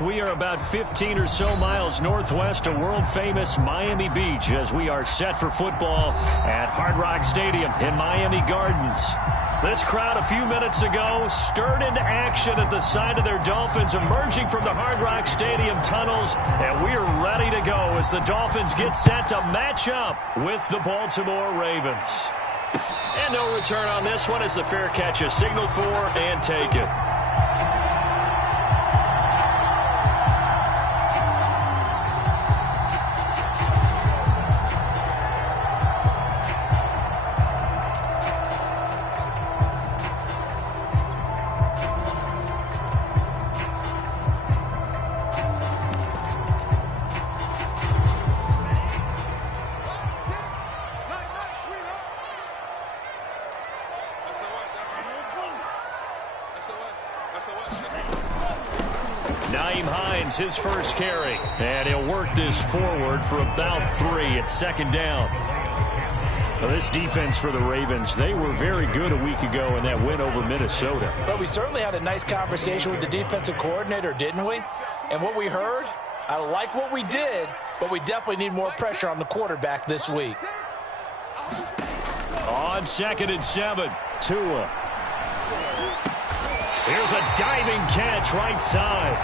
We are about 15 or so miles northwest of world-famous Miami Beach as we are set for football at Hard Rock Stadium in Miami Gardens. This crowd a few minutes ago stirred into action at the sight of their Dolphins emerging from the Hard Rock Stadium tunnels, and we are ready to go as the Dolphins get set to match up with the Baltimore Ravens. And no return on this one as the fair catch is signaled for and taken. His first carry, and he'll work this forward for about 3 at second down. Well, this defense for the Ravens, they were very good a week ago in that win over Minnesota. But we certainly had a nice conversation with the defensive coordinator, didn't we? And what we heard, I like what we did, but we definitely need more pressure on the quarterback this week. On 2nd and 7, Tua. Here's a diving catch right side.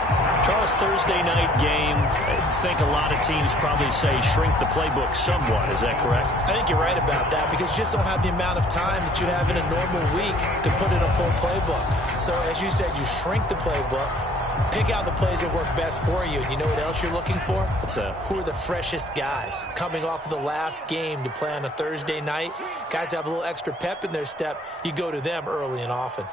Charles, Thursday night game, I think a lot of teams probably say shrink the playbook somewhat. Is that correct? I think you're right about that because you just don't have the amount of time that you have in a normal week to put in a full playbook. So, as you said, you shrink the playbook, pick out the plays that work best for you. You know what else you're looking for? What's that? Who are the freshest guys coming off of the last game to play on a Thursday night? Guys have a little extra pep in their step. You go to them early and often.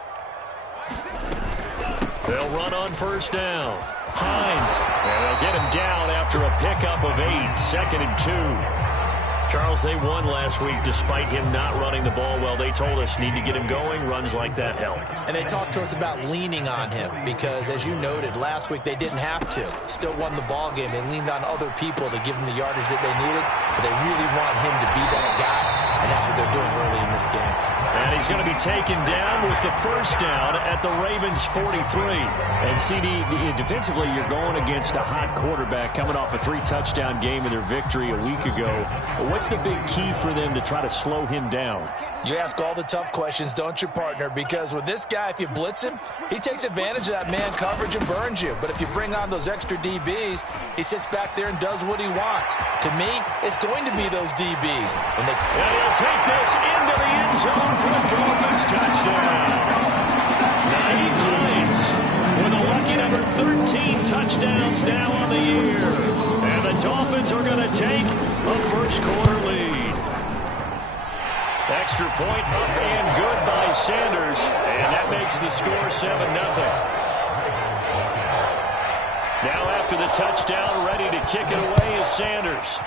They'll run on first down. Hines, and they'll get him down after a pickup of 8, 2nd and 2. Charles, they won last week despite him not running the ball well. They told us need to get him going. Runs like that help. And they talked to us about leaning on him because, as you noted, last week they didn't have to. Still won the ball game. They leaned on other people to give them the yardage that they needed, but they really want him to be that guy, and that's what they're doing early in this game. And he's going to be taken down with the first down at the Ravens' 43. And, CD, defensively, you're going against a hot quarterback coming off a 3-touchdown game in their victory a week ago. What's the big key for them to try to slow him down? You ask all the tough questions, don't you, partner? Because with this guy, if you blitz him, he takes advantage of that man coverage and burns you. But if you bring on those extra DBs, he sits back there and does what he wants. To me, it's going to be those DBs. And he'll take this into the end zone for a Dolphins touchdown. Naeem Hines with a lucky number 13 touchdowns now on the year. And the Dolphins are going to take a first-quarter lead. Extra point up and good by Sanders, and that makes the score 7-0. Now after the touchdown, ready to kick it away is Sanders.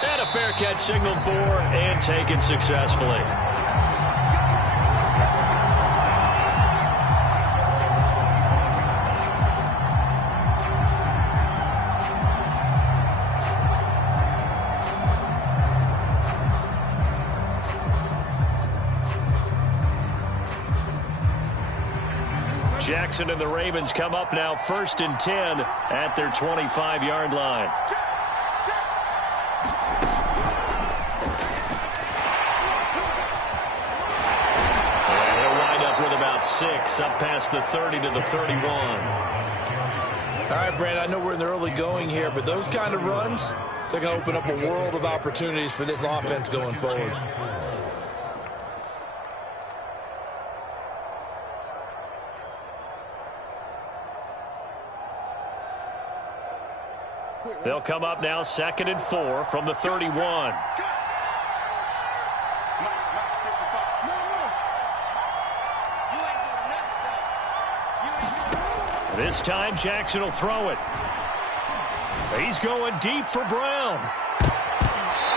And a fair catch signaled for and taken successfully. Jackson and the Ravens come up now 1st and 10 at their 25-yard line. And they'll wind up with about 6 up past the 30 to the 31. All right, Brandon, I know we're in the early going here, but those kind of runs, they're going to open up a world of opportunities for this offense going forward. They'll come up now 2nd and 4 from the 31. This time Jackson will throw it. He's going deep for Brown.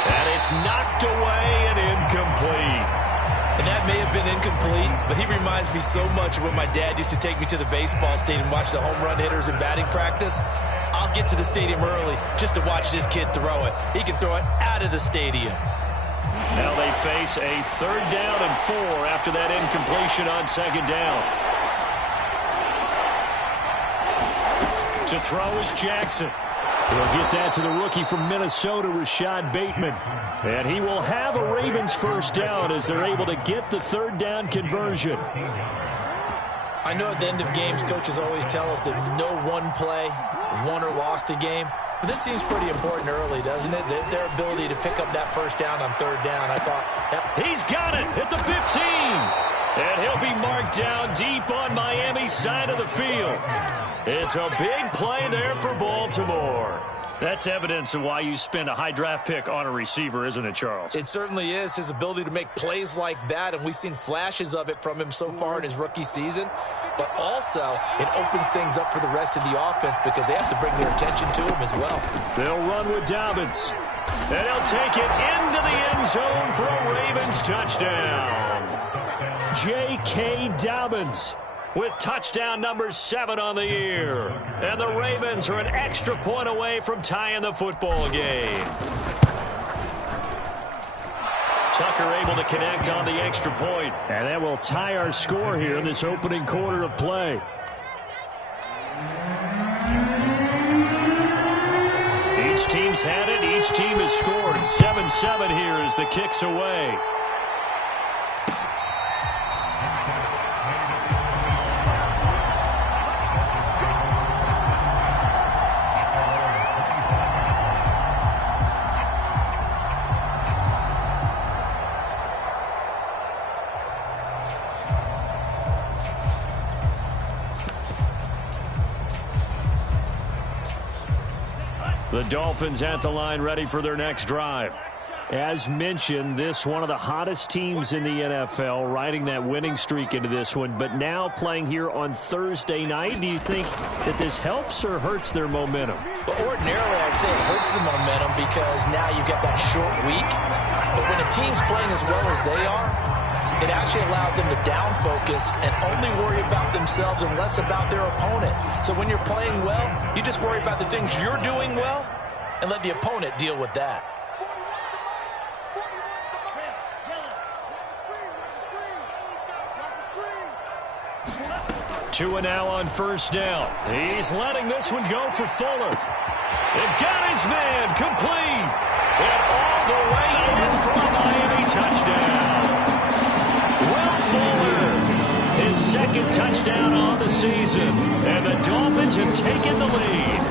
And it's knocked away and incomplete. And that may have been incomplete, but he reminds me so much of when my dad used to take me to the baseball stadium and watch the home run hitters in batting practice. I'll get to the stadium early just to watch this kid throw it. He can throw it out of the stadium. Now they face a 3rd down and 4 after that incompletion on 2nd down. To throw is Jackson. He'll get that to the rookie from Minnesota, Rashad Bateman. And he will have a Ravens first down as they're able to get the third down conversion. I know at the end of games, coaches always tell us that no one play won or lost a game. But this seems pretty important early, doesn't it? Their ability to pick up that first down on third down. I thought he's got it at the 15. And he'll be marked down deep on Miami's side of the field. It's a big play there for Baltimore. That's evidence of why you spend a high draft pick on a receiver, isn't it, Charles? It certainly is. His ability to make plays like that, and we've seen flashes of it from him so far in his rookie season. But also, it opens things up for the rest of the offense because they have to bring their attention to him as well. They'll run with Dobbins. And he'll take it into the end zone for a Ravens touchdown. J.K. Dobbins with touchdown number 7 on the year. And the Ravens are an extra point away from tying the football game. Tucker able to connect on the extra point. And that will tie our score here in this opening quarter of play. Each team's had it. Each team has scored. 7-7 here as the kick's away. The Dolphins at the line ready for their next drive. As mentioned, this one of the hottest teams in the NFL, riding that winning streak into this one, but now playing here on Thursday night. Do you think that this helps or hurts their momentum? Well, ordinarily, I'd say it hurts the momentum because now you get that short week. But when a team's playing as well as they are, it actually allows them to down focus and only worry about themselves and less about their opponent. So when you're playing well, you just worry about the things you're doing well and let the opponent deal with that. Two and now on first down. He's letting this one go for Fuller. It got his man complete. And all the way in for a Miami touchdown. Will Fuller, his second touchdown on the season. And the Dolphins have taken the lead.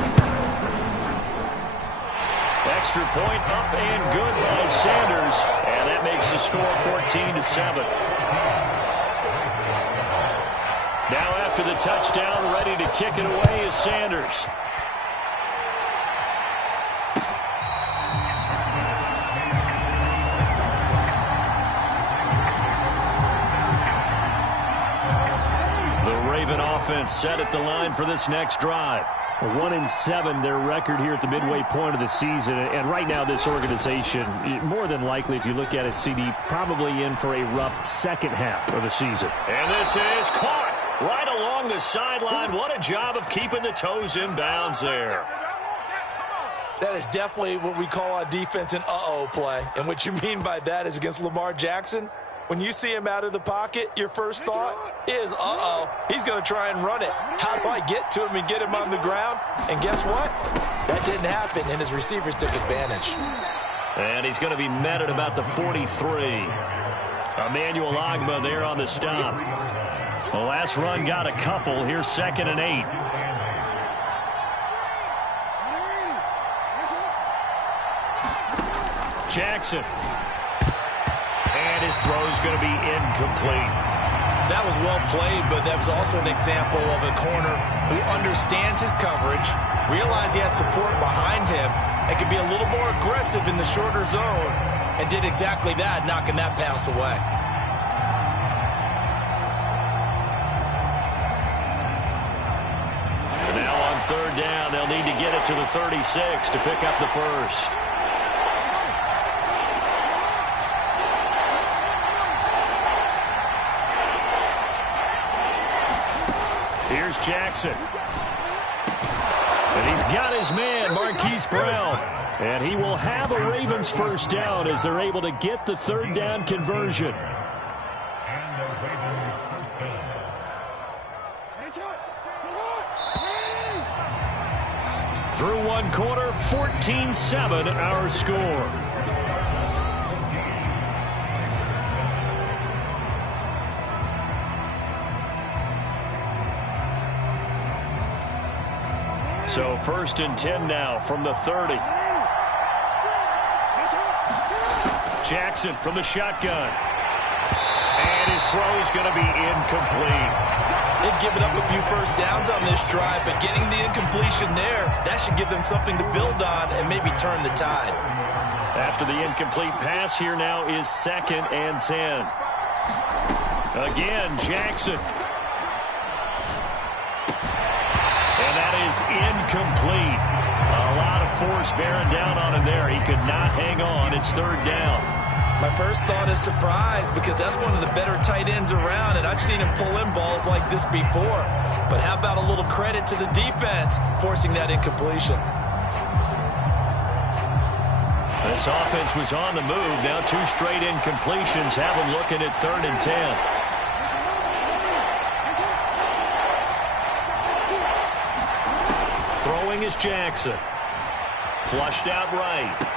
Extra point up and good by Sanders. And that makes the score 14-7. Now after the touchdown, ready to kick it away is Sanders. The Raven offense set at the line for this next drive. 1-7, their record here at the midway point of the season. And right now, this organization, more than likely, if you look at it, CD, probably in for a rough second half of the season. And this is caught right along the sideline. What a job of keeping the toes in bounds there. That is definitely what we call on defense an uh-oh play. And what you mean by that is against Lamar Jackson, when you see him out of the pocket, your first thought is, uh-oh, he's going to try and run it. How do I get to him and get him on the ground? And guess what? That didn't happen, and his receivers took advantage. And he's going to be met at about the 43. Emmanuel Ogbah there on the stop. The last run got a couple. Here's 2nd and 8. Jackson. And his throw is going to be incomplete. That was well played, but that's also an example of a corner who understands his coverage, realized he had support behind him, and could be a little more aggressive in the shorter zone, and did exactly that, knocking that pass away. And now on third down, they'll need to get it to the 36 to pick up the first. Here's Jackson. And he's got his man, Marquise Brown. And he will have a Ravens first down as they're able to get the third down conversion. Through one quarter, 14-7 our score. So 1st and 10 now from the 30. Jackson from the shotgun. And his throw is going to be incomplete. They've given up a few first downs on this drive, but getting the incompletion there, that should give them something to build on and maybe turn the tide. After the incomplete pass, here now is 2nd and 10. Again, Jackson. And that is incomplete. A lot of force bearing down on him there. He could not hang on. It's 3rd down. My first thought is surprise, because that's one of the better tight ends around, and I've seen him pull in balls like this before. But how about a little credit to the defense forcing that incompletion? This offense was on the move. Now 2 straight incompletions have them looking at 3rd and 10. Throwing is Jackson. Flushed out right.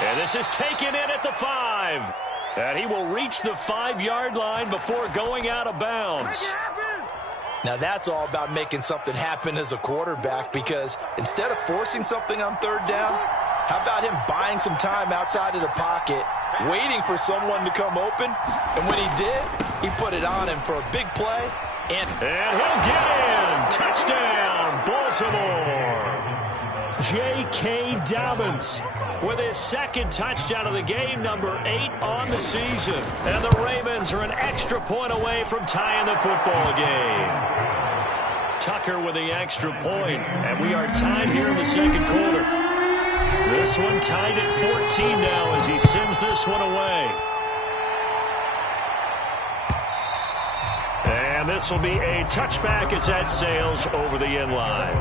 And this is taken in at the 5. And he will reach the 5-yard line before going out of bounds. Now that's all about making something happen as a quarterback, because instead of forcing something on 3rd down, how about him buying some time outside of the pocket, waiting for someone to come open, and when he did, he put it on him for a big play. And he'll get in. Touchdown, Baltimore. J.K. Dobbins with his 2nd touchdown of the game, number 8 on the season. And the Ravens are an extra point away from tying the football game. Tucker with the extra point, and we are tied here in the 2nd quarter. This one tied at 14 now as he sends this one away. And this will be a touchback as that sails over the end line.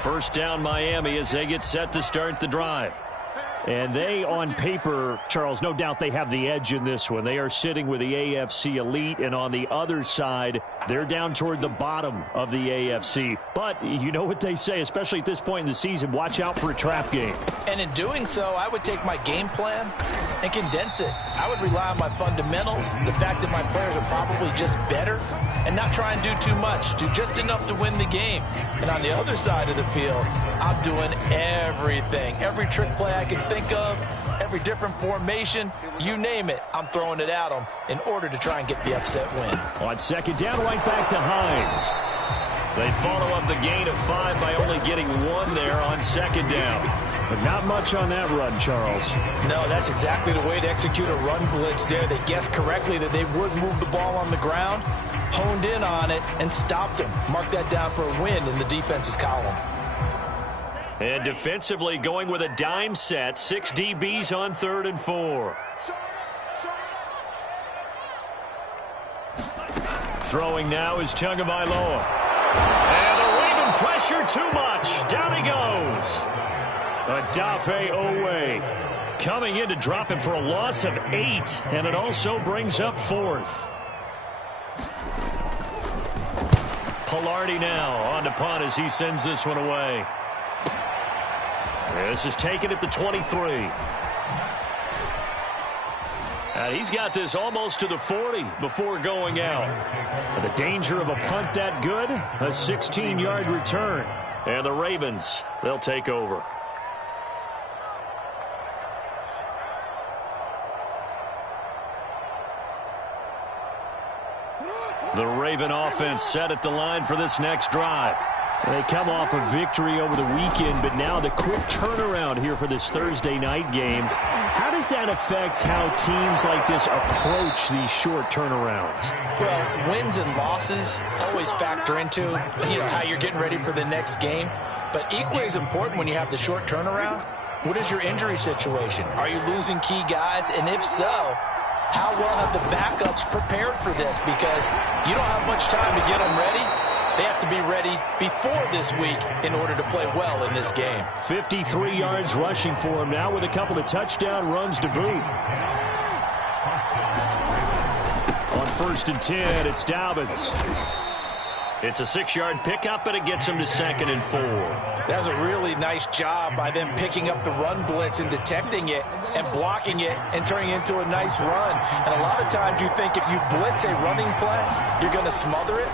First down Miami as they get set to start the drive. And they, on paper, Charles, no doubt they have the edge in this one. They are sitting with the AFC elite, and on the other side, they're down toward the bottom of the AFC. But you know what they say, especially at this point in the season, watch out for a trap game. And in doing so, I would take my game plan and condense it. I would rely on my fundamentals, the fact that my players are probably just better, and not try and do too much, do just enough to win the game. And on the other side of the field, I'm doing everything. Every trick play I can think of, every different formation, you name it, I'm throwing it at them in order to try and get the upset win. On 2nd down, right back to Hines. They follow up the gain of 5 by only getting 1 there on 2nd down. But not much on that run, Charles. No, that's exactly the way to execute a run blitz there. They guessed correctly that they would move the ball on the ground, honed in on it, and stopped them. Mark that down for a win in the defense's column. And defensively going with a dime set, 6 DBs on 3rd and 4. Throwing now is Tagovailoa. And the Raven pressure too much. Down he goes. Odafe Owe coming in to drop him for a loss of 8, and it also brings up 4th. Pilardi now on to punt as he sends this one away. This is taken at the 23. And he's got this almost to the 40 before going out. The danger of a punt that good, a 16-yard return. And the Ravens, they'll take over. The Raven offense set at the line for this next drive. They come off a victory over the weekend, but now the quick turnaround here for this Thursday night game. How does that affect how teams like this approach these short turnarounds? Well, wins and losses always factor into how you're getting ready for the next game. But equally as important when you have the short turnaround, what is your injury situation? Are you losing key guys? And if so, how well have the backups prepared for this? Because you don't have much time to get them ready. They have to to be ready before this week in order to play well in this game. 53 yards rushing for him now with a couple of touchdown runs to boot. On 1st and 10, it's Dobbins. It's a 6-yard pickup, and it gets him to 2nd and 4. That was a really nice job by them picking up the run blitz and detecting it and blocking it and turning it into a nice run. And a lot of times you think if you blitz a running play, you're going to smother it.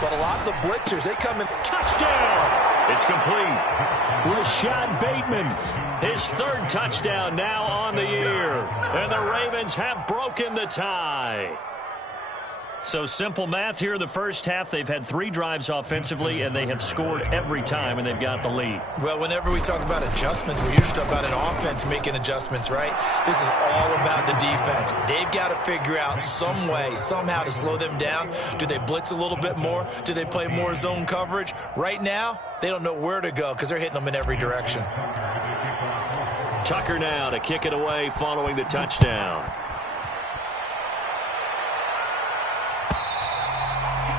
But a lot of the blitzers, they come in. Touchdown! It's complete. Rashad Bateman, his 3rd touchdown now on the year. And the Ravens have broken the tie. So simple math here in the first half. They've had 3 drives offensively, and they have scored every time, and they've got the lead. Well, whenever we talk about adjustments, we usually talk about an offense making adjustments, right? This is all about the defense. They've got to figure out some way, somehow to slow them down. Do they blitz a little bit more? Do they play more zone coverage? Right now, they don't know where to go because they're hitting them in every direction. Tucker now to kick it away following the touchdown.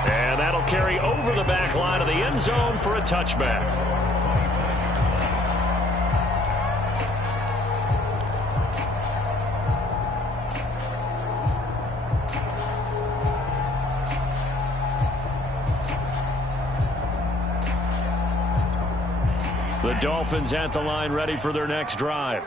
And that'll carry over the back line of the end zone for a touchback. The Dolphins at the line ready for their next drive.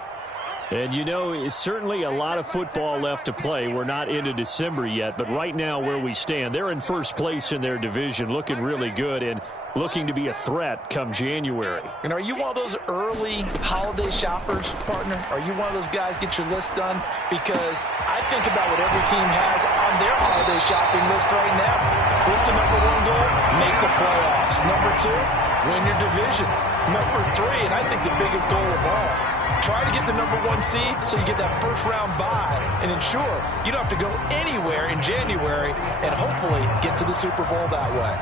And, you know, it's certainly a lot of football left to play. We're not into December yet, but right now where we stand, they're in first place in their division, looking really good and looking to be a threat come January. And are you one of those early holiday shoppers, partner? Are you one of those guys get your list done? Because I think about what every team has on their holiday shopping list right now. What's the #1 goal? Make the playoffs. #2, win your division. #3, and I think the biggest goal of all, try to get the #1 seed so you get that first-round bye and ensure you don't have to go anywhere in January and hopefully get to the Super Bowl that way.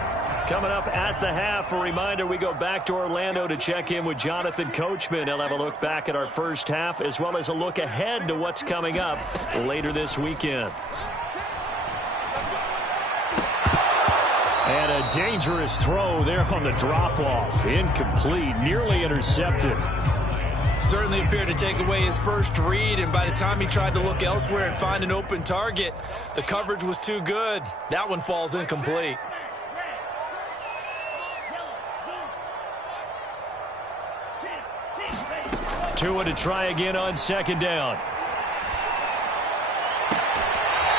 Coming up at the half, a reminder, we go back to Orlando to check in with Jonathan Coachman. He'll have a look back at our first half as well as a look ahead to what's coming up later this weekend. And a dangerous throw there on the drop-off. Incomplete, nearly intercepted. Certainly appeared to take away his first read, and by the time he tried to look elsewhere and find an open target, the coverage was too good. That one falls incomplete. Tua to try again on 2nd down.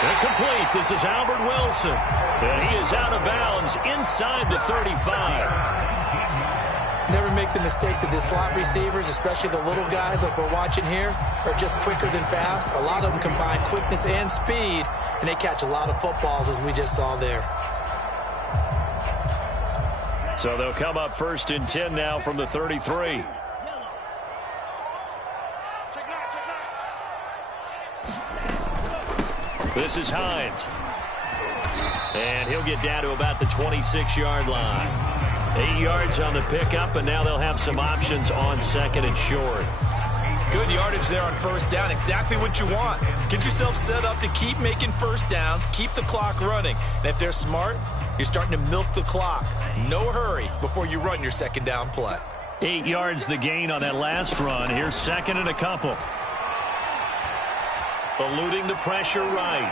Incomplete. This is Albert Wilson. And he is out of bounds inside the 35. Never make the mistake that the slot receivers, especially the little guys like we're watching here, are just quicker than fast. A lot of them combine quickness and speed, and they catch a lot of footballs, as we just saw there. So they'll come up 1st and 10 now from the 33. This is Hines. And he'll get down to about the 26-yard line. 8 yards on the pickup, and now they'll have some options on 2nd and short. Good yardage there on 1st down. Exactly what you want. Get yourself set up to keep making first downs, keep the clock running. And if they're smart, you're starting to milk the clock. No hurry before you run your 2nd down play. 8 yards the gain on that last run. Here's 2nd and a couple. Eluding the pressure right.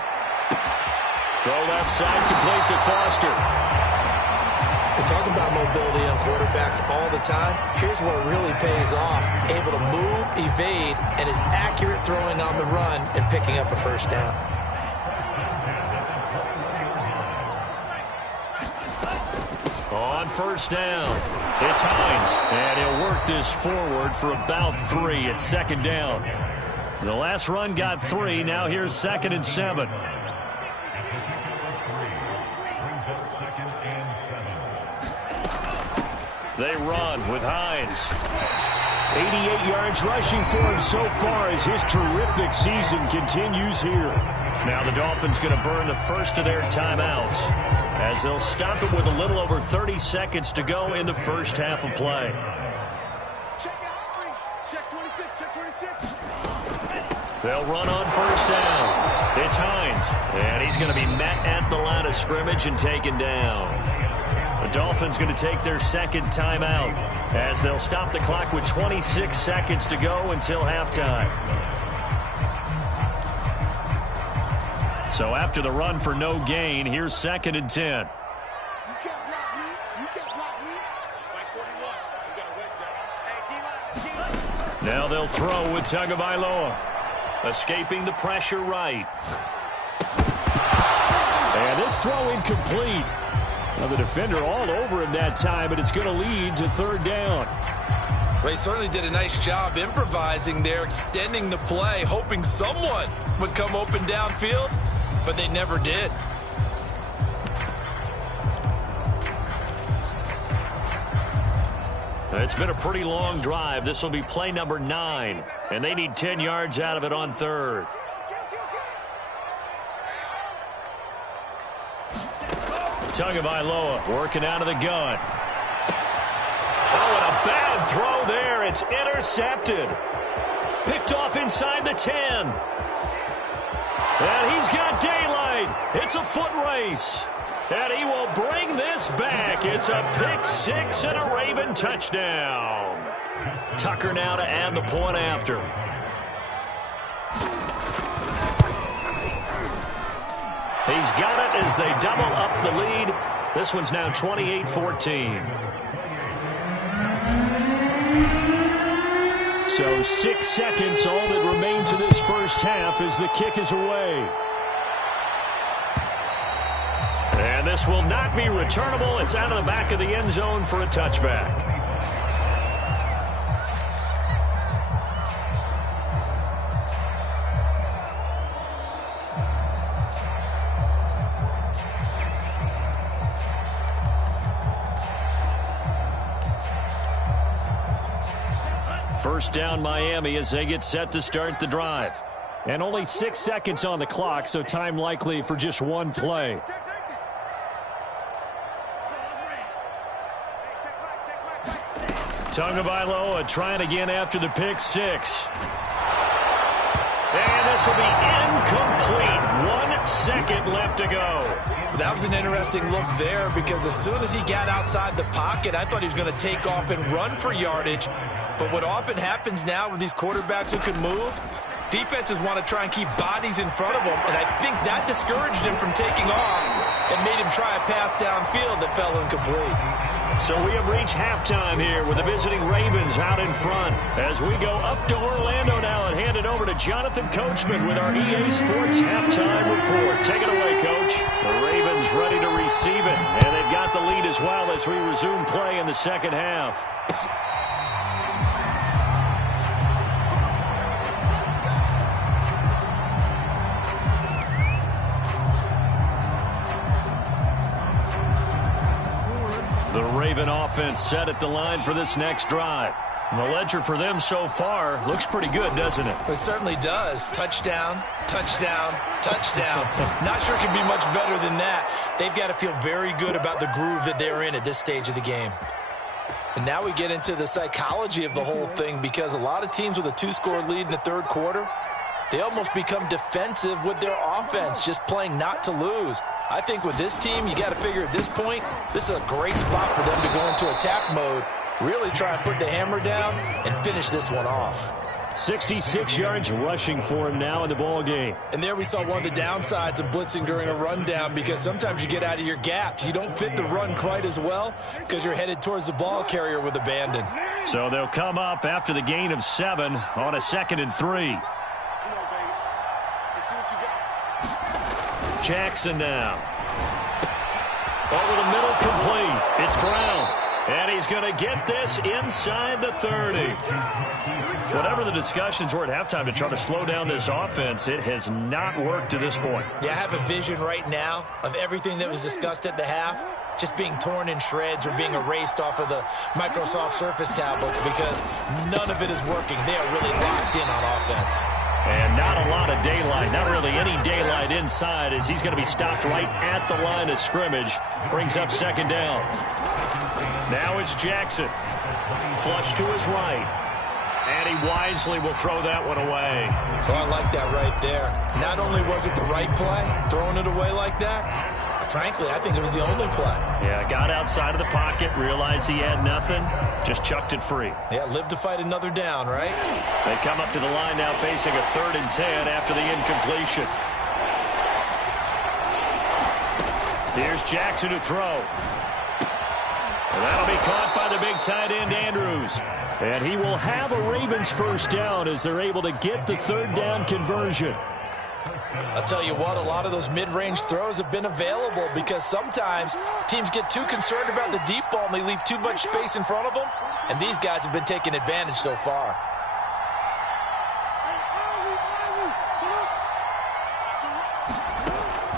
Throw left side, complete to Foster. We talk about mobility on quarterbacks all the time. Here's what really pays off. Able to move, evade, and is accurate throwing on the run and picking up a 1st down. On 1st down, it's Hines. And he'll work this forward for about 3 at 2nd down. The last run got 3. Now here's 2nd and 7. They run with Hines. 88 yards rushing for him so far as his terrific season continues here. Now the Dolphins going to burn the first of their timeouts as they'll stop it with a little over 30 seconds to go in the first half of play. Check 26, check 26. They'll run on 1st down. It's Hines, and he's going to be met at the line of scrimmage and taken down. The Dolphins going to take their second timeout as they'll stop the clock with 26 seconds to go until halftime. So after the run for no gain, here's 2nd and 10. Now they'll throw with Tagovailoa. Escaping the pressure right. And this throw incomplete. Now the defender all over him that time, but it's going to lead to 3rd down. Well, he certainly did a nice job improvising there, extending the play, hoping someone would come open downfield, but they never did. It's been a pretty long drive. This will be play number 9, and they need 10 yards out of it on 3rd. Tagovailoa working out of the gun. Oh, and a bad throw there. It's intercepted. Picked off inside the 10. And he's got daylight. It's a foot race. And he will bring this back. It's a pick 6 and a Raven touchdown. Tucker now to add the point after. He's got it as they double up the lead. This one's now 28-14. So 6 seconds, all that remains of this first half as the kick is away. And this will not be returnable. It's out of the back of the end zone for a touchback. First down Miami as they get set to start the drive. And only 6 seconds on the clock, so time likely for just one play. Tagovailoa trying again after the pick 6. And this will be incomplete. 1 second left to go. That was an interesting look there because as soon as he got outside the pocket, I thought he was going to take off and run for yardage. But what often happens now with these quarterbacks who can move, defenses want to try and keep bodies in front of them, and I think that discouraged him from taking off and made him try a pass downfield that fell incomplete. So we have reached halftime here with the visiting Ravens out in front. As we go up to Orlando now and hand it over to Jonathan Coachman with our EA Sports halftime report. Take it away, Coach. The Ravens ready to receive it, and they've got the lead as well as we resume play in the second half. The Raven offense set at the line for this next drive. And the ledger for them so far looks pretty good, doesn't it? It certainly does. Touchdown, touchdown, touchdown. Not sure it can be much better than that. They've got to feel very good about the groove that they're in at this stage of the game. And now we get into the psychology of the whole thing because a lot of teams with a 2-score lead in the third quarter, they almost become defensive with their offense, just playing not to lose. I think with this team, you got to figure at this point, this is a great spot for them to go into attack mode, really try and put the hammer down and finish this one off. 66 yards rushing for him now in the ball game. And there we saw one of the downsides of blitzing during a rundown because sometimes you get out of your gaps. You don't fit the run quite as well because you're headed towards the ball carrier with abandon. So they'll come up after the gain of 7 on a 2nd and 3. Jackson now. Over the middle, complete. It's Brown. And he's going to get this inside the 30. Whatever the discussions were at halftime to try to slow down this offense, it has not worked to this point. Yeah, I have a vision right now of everything that was discussed at the half just being torn in shreds or being erased off of the Microsoft Surface tablets because none of it is working. They are really locked in on offense. And not a lot of daylight, not really any daylight inside as he's going to be stopped right at the line of scrimmage. Brings up 2nd down. Now it's Jackson. Flush to his right. And he wisely will throw that one away. Oh, I like that right there. Not only was it the right play, throwing it away like that, Frankly, I think it was the only play. Yeah, got outside of the pocket, realized he had nothing, just chucked it free. Yeah, live to fight another down, right? They come up to the line now facing a 3rd and 10 after the incompletion. Here's Jackson to throw. And that'll be caught by the big tight end, Andrews. And he will have a Ravens first down as they're able to get the 3rd down conversion. I'll tell you what, a lot of those mid-range throws have been available because sometimes teams get too concerned about the deep ball and they leave too much space in front of them. And these guys have been taking advantage so far.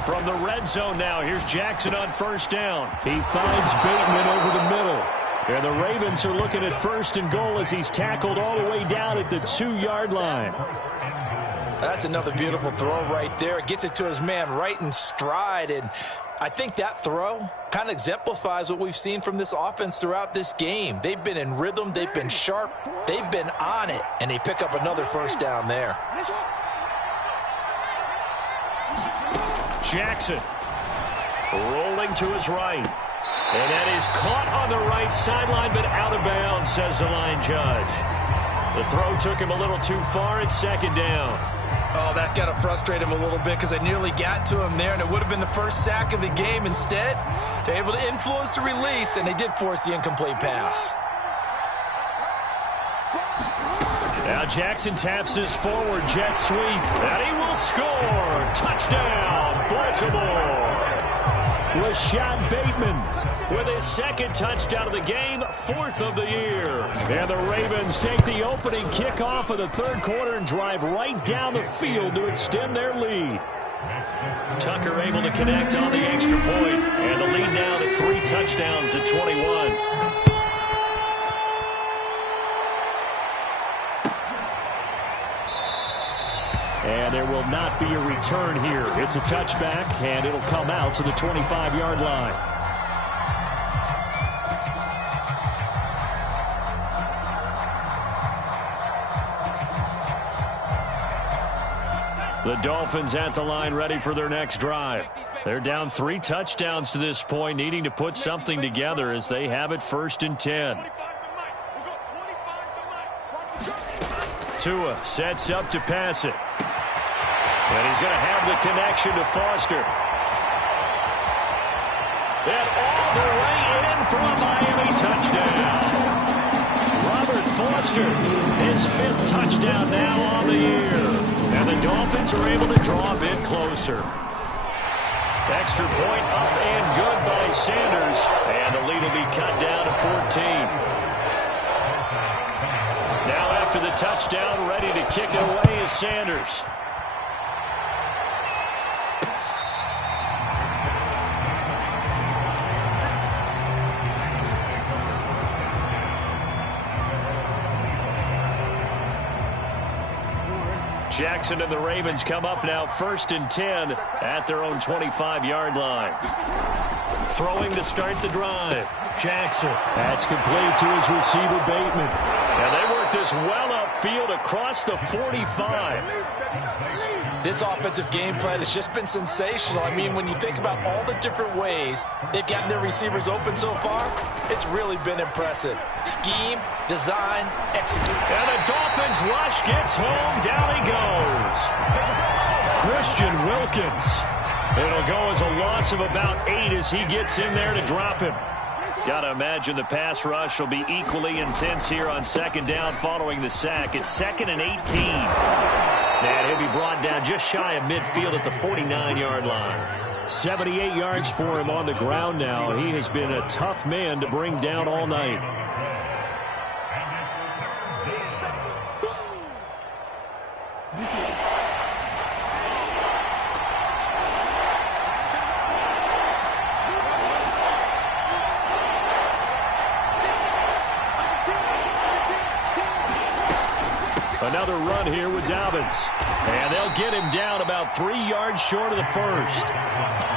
From the red zone now, here's Jackson on 1st down. He finds Bateman over the middle. And the Ravens are looking at 1st and goal as he's tackled all the way down at the 2-yard line. That's another beautiful throw right there. Gets it to his man right in stride. And I think that throw kind of exemplifies what we've seen from this offense throughout this game. They've been in rhythm. They've been sharp. They've been on it. And they pick up another 1st down there. Jackson rolling to his right. And that is caught on the right sideline, but out of bounds, says the line judge. The throw took him a little too far at 2nd down. Oh, that's got to frustrate him a little bit because they nearly got to him there, and it would have been the first sack of the game. Instead, they're able to influence the release, and they did force the incomplete pass. Now Jackson taps his forward jet sweep, and he will score. Touchdown, Baltimore. Rashad Bateman with his 2nd touchdown of the game, 4th of the year. And the Ravens take the opening kickoff of the 3rd quarter and drive right down the field to extend their lead. Tucker able to connect on the extra point, and the lead now to 3 touchdowns at 21. And there will not be a return here. It's a touchback, and it'll come out to the 25-yard line. The Dolphins at the line ready for their next drive. They're down 3 touchdowns to this point, needing to put something together as they have it 1st and 10. Tua sets up to pass it. And he's going to have the connection to Foster. And all the way in for a Miami touchdown. Robert Foster, his 5th touchdown now on the year. And the Dolphins are able to draw a bit closer. Extra point up and good by Sanders. And the lead will be cut down to 14. Now after the touchdown, ready to kick it away is Sanders. Jackson and the Ravens come up now 1st and 10 at their own 25-yard line. Throwing to start the drive. Jackson. That's complete to his receiver, Bateman. And they work this well upfield across the 45. This offensive game plan has just been sensational. I mean, when you think about all the different ways they've gotten their receivers open so far, it's really been impressive. Scheme, design, execute. And the Dolphins rush gets home. Down he goes. Christian Wilkins. It'll go as a loss of about 8 as he gets in there to drop him. Got to imagine the pass rush will be equally intense here on 2nd down following the sack. It's 2nd and 18. And he'll be brought down just shy of midfield at the 49-yard line. 78 yards for him on the ground now. He has been a tough man to bring down all night. Another run here with Dobbins. And they'll get him down about 3 yards short of the first.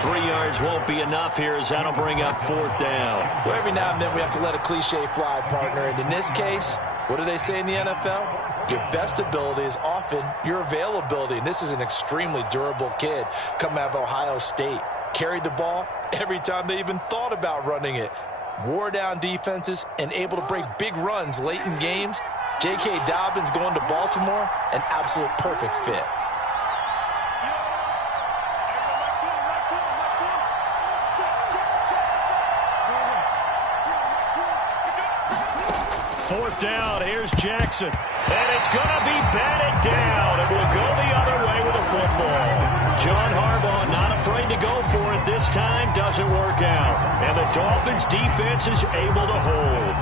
3 yards won't be enough here as that'll bring up 4th down. Well, every now and then we have to let a cliche fly, partner. And in this case, what do they say in the NFL? Your best ability is often your availability. And this is an extremely durable kid coming out of Ohio State. Carried the ball, every time they even thought about running it. Wore down defenses and able to break big runs late in games. J.K. Dobbins going to Baltimore, an absolute perfect fit. Fourth down, here's Jackson. And it's going to be batted down. It will go the other way with the football. John Harbaugh not afraid to go for it this time. Doesn't work out. And the Dolphins defense is able to hold.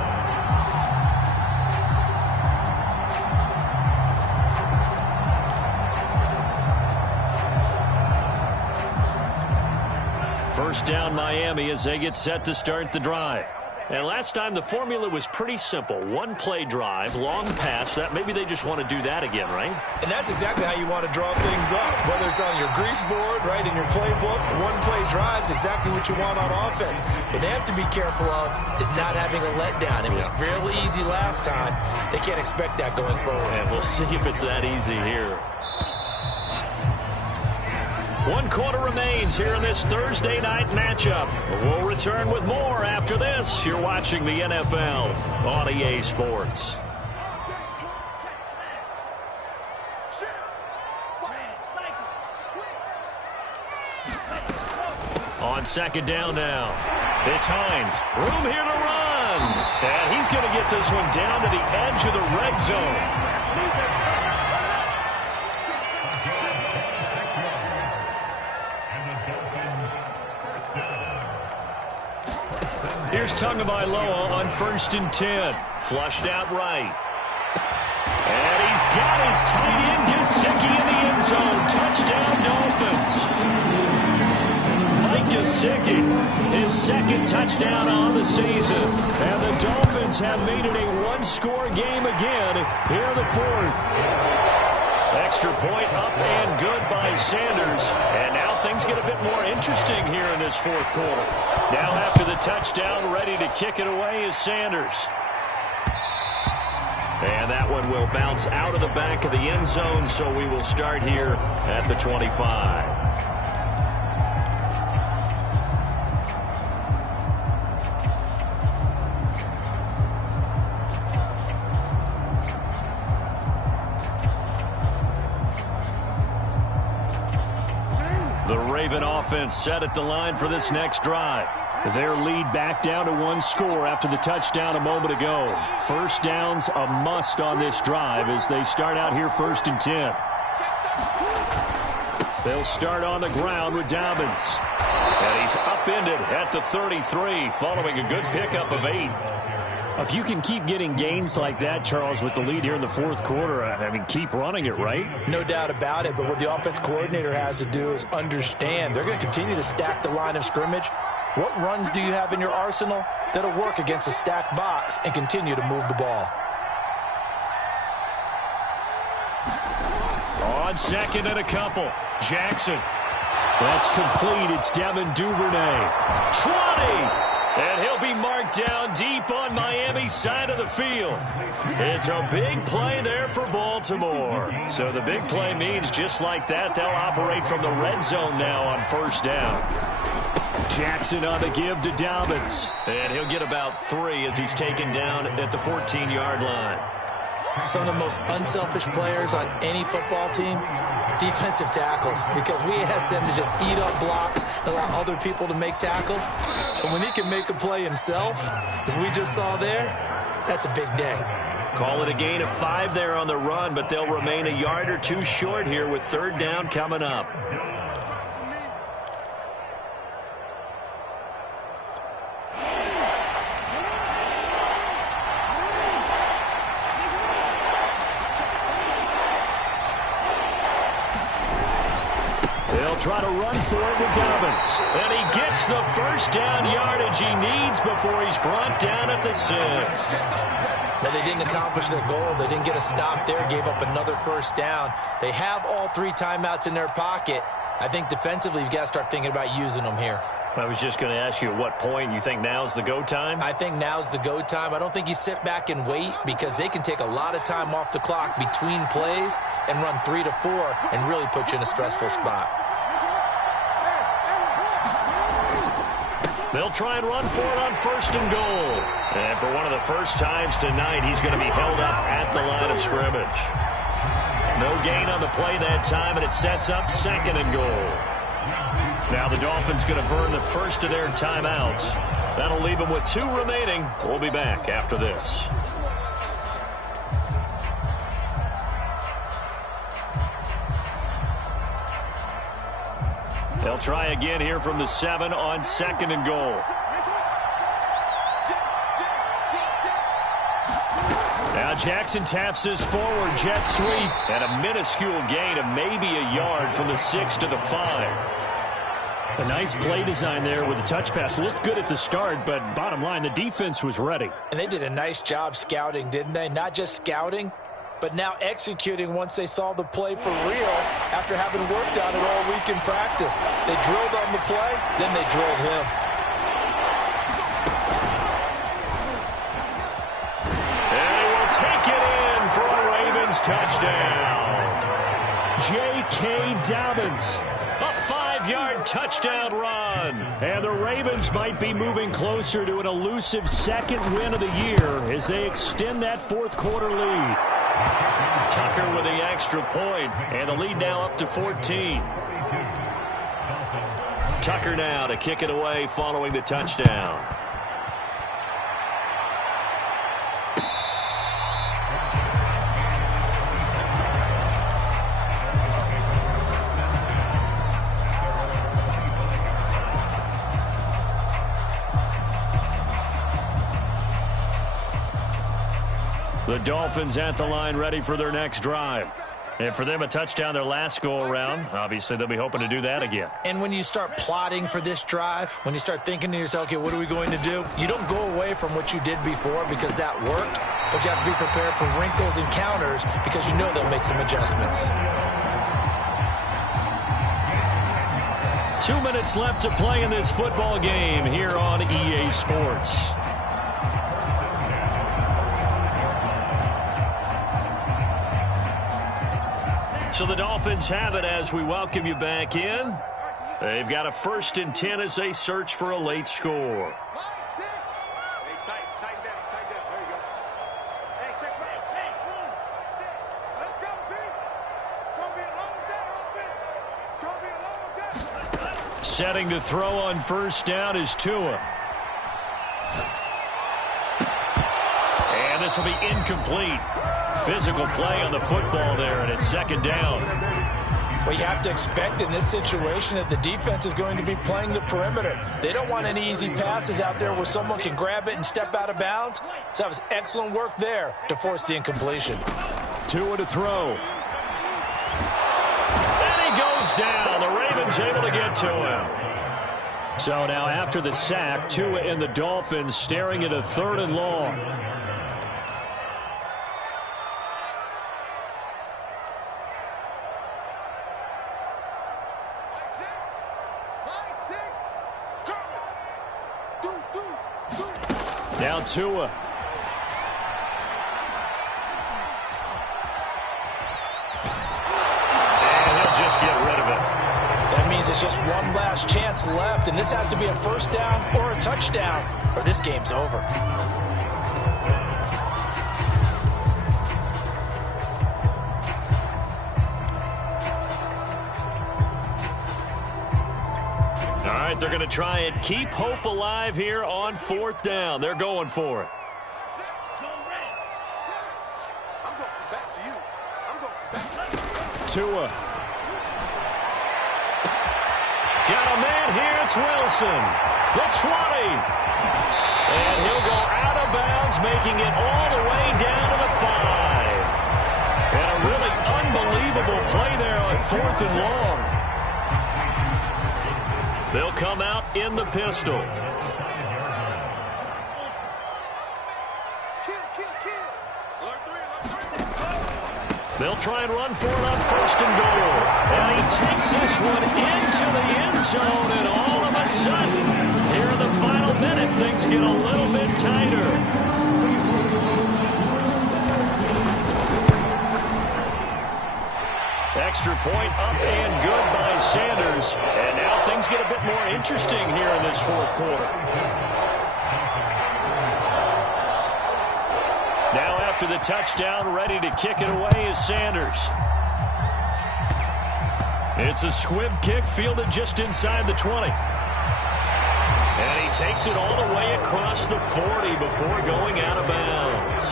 First down Miami as they get set to start the drive. And last time the formula was pretty simple. One play drive, long pass. That maybe they just want to do that again, right? And that's exactly how you want to draw things up. Whether it's on your grease board, right, in your playbook, one play drive's exactly what you want on offense. What they have to be careful of is not having a letdown. It was real easy last time. They can't expect that going forward. And we'll see if it's that easy here. 1 quarter remains here in this Thursday night matchup. We'll return with more after this. You're watching the NFL on EA Sports. On second down now. It's Hines. Room here to run. And he's going to get this one down to the edge of the red zone. Here's Tagovailoa on 1st and 10. Flushed out right. And he's got his tight end Gesicki in the end zone. Touchdown Dolphins. Mike Gesicki, his second touchdown on the season. And the Dolphins have made it a one-score game again here in the fourth. Extra point up and good by Sanders. And now things get a bit more interesting here in this fourth quarter. Now after the touchdown, ready to kick it away is Sanders. And that one will bounce out of the back of the end zone, so we will start here at the 25. The Raven offense set at the line for this next drive. Their lead back down to 1 score after the touchdown a moment ago. First down's a must on this drive as they start out here 1st and 10. They'll start on the ground with Dobbins. And he's upended at the 33 following a good pickup of 8. If you can keep getting gains like that, Charles, with the lead here in the fourth quarter, I mean, keep running it, right? No doubt about it, but what the offense coordinator has to do is understand they're going to continue to stack the line of scrimmage. What runs do you have in your arsenal that'll work against a stacked box and continue to move the ball? On second and a couple, Jackson. That's complete. It's Devin Duvernay. 20! And he'll be marked down deep on Miami's side of the field. It's a big play there for Baltimore. So the big play means just like that, they'll operate from the red zone now on 1st down. Jackson on the give to Dobbins. And he'll get about 3 as he's taken down at the 14-yard line. Some of the most unselfish players on any football team, defensive tackles, because we ask them to just eat up blocks, allow other people to make tackles. But when he can make a play himself, as we just saw there, that's a big day. Call it a gain of 5 there on the run, but they'll remain a yard or 2 short here with 3rd down coming up. Try to run for it with Dobbins. And he gets the 1st down yardage he needs before he's brought down at the 6. Now, they didn't accomplish their goal. They didn't get a stop there, gave up another 1st down. They have all 3 timeouts in their pocket. I think defensively you've got to start thinking about using them here. I was just going to ask you at what point you think now's the go time? I think now's the go time. I don't think you sit back and wait because they can take a lot of time off the clock between plays and run 3 to 4 and really put you in a stressful spot. They'll try and run for it on 1st and goal. And for one of the first times tonight, he's going to be held up at the line of scrimmage. No gain on the play that time, and it sets up 2nd and goal. Now the Dolphins going to burn the first of their timeouts. That'll leave them with 2 remaining. We'll be back after this. They'll try again here from the 7 on 2nd and goal. Now Jackson taps this forward jet sweep, and a minuscule gain of maybe a yard from the 6 to the 5. A nice play design there with the touch pass. Looked good at the start, but bottom line, the defense was ready. And they did a nice job scouting, didn't they? Not just scouting, but now executing once they saw the play for real after having worked on it all week in practice. They drilled on the play, then they drilled him. And he will take it in for a Ravens touchdown. J.K. Dobbins. A 5-yard touchdown run. And the Ravens might be moving closer to an elusive 2nd win of the year as they extend that 4th quarter lead. Tucker with the extra point, and the lead now up to 14. Tucker now to kick it away following the touchdown. The Dolphins at the line ready for their next drive. And for them, a touchdown their last go-around. Obviously, they'll be hoping to do that again. And when you start plotting for this drive, when you start thinking to yourself, okay, what are we going to do? You don't go away from what you did before because that worked, but you have to be prepared for wrinkles and counters because you know they'll make some adjustments. 2 minutes left to play in this football game here on EA Sports. So the Dolphins have it as we welcome you back in. They've got a 1st and 10 as they search for a late score. Setting to throw on 1st down is Tua. And this will be incomplete. Physical play on the football there, and it's 2nd down. Well, you have to expect in this situation that the defense is going to be playing the perimeter. They don't want any easy passes out there where someone can grab it and step out of bounds. So that was excellent work there to force the incompletion. Tua to throw. And he goes down. The Ravens able to get to him. So now after the sack, Tua and the Dolphins staring at a 3rd and long. Now Tua. And he'll just get rid of it. That means it's just one last chance left, and this has to be a 1st down or a touchdown, or this game's over. All right, they're going to try and keep hope alive here on 4th down. They're going for it. Tua. Got a man here. It's Wilson. The 20. And he'll go out of bounds, making it all the way down to the 5. And a really unbelievable play there on 4th and long. They'll come out in the pistol. They'll try and run for it on 1st and goal. And he takes this one into the end zone, and all of a sudden, here in the final minute, things get a little bit tighter. extra point up and good by Sanders. And now things get a bit more interesting here in this fourth quarter. Now after the touchdown, ready to kick it away is Sanders. It's a squib kick fielded just inside the 20. And he takes it all the way across the 40 before going out of bounds.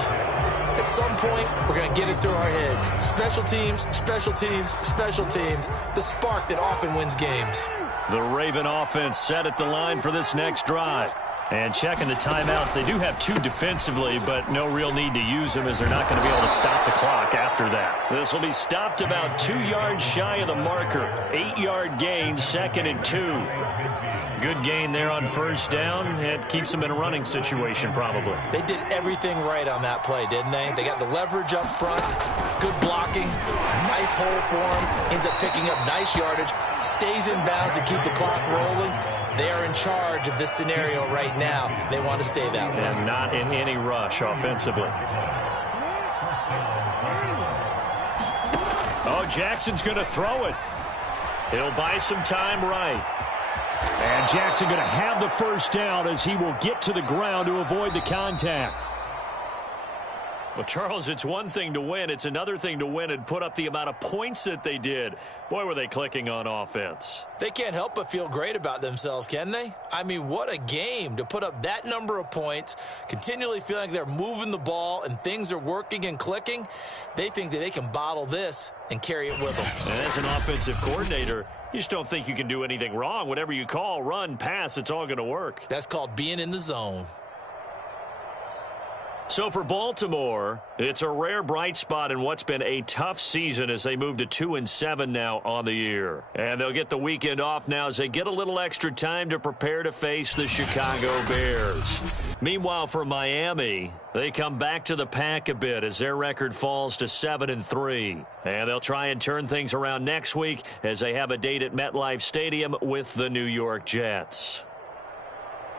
At some point, we're going to get it through our heads. Special teams, special teams, special teams. The spark that often wins games. The Raven offense set at the line for this next drive. And checking the timeouts, they do have 2 defensively, but no real need to use them as they're not going to be able to stop the clock after that. This will be stopped about 2 yards shy of the marker. 8-yard gain, 2nd and 2. Good gain there on first down. It keeps them in a running situation probably. They did everything right on that play, didn't they? They got the leverage up front, good blocking, nice hole for him, ends up picking up nice yardage, stays in bounds to keep the clock rolling. They are in charge of this scenario right now. They want to stay that way. And not in any rush offensively. Oh, Jackson's going to throw it. He'll buy some time right. And Jackson going to have the first down as he will get to the ground to avoid the contact. Well, Charles, it's one thing to win. It's another thing to win and put up the amount of points that they did. Boy, were they clicking on offense. They can't help but feel great about themselves, can they? I mean, what a game to put up that number of points, continually feeling like they're moving the ball and things are working and clicking. They think that they can bottle this and carry it with them. And as an offensive coordinator, you just don't think you can do anything wrong. Whatever you call, run, pass, it's all going to work. That's called being in the zone. So for Baltimore, it's a rare bright spot in what's been a tough season as they move to 2-7 now on the year. And they'll get the weekend off now as they get a little extra time to prepare to face the Chicago Bears. Meanwhile, for Miami, they come back to the pack a bit as their record falls to 7-3. And they'll try and turn things around next week as they have a date at MetLife Stadium with the New York Jets.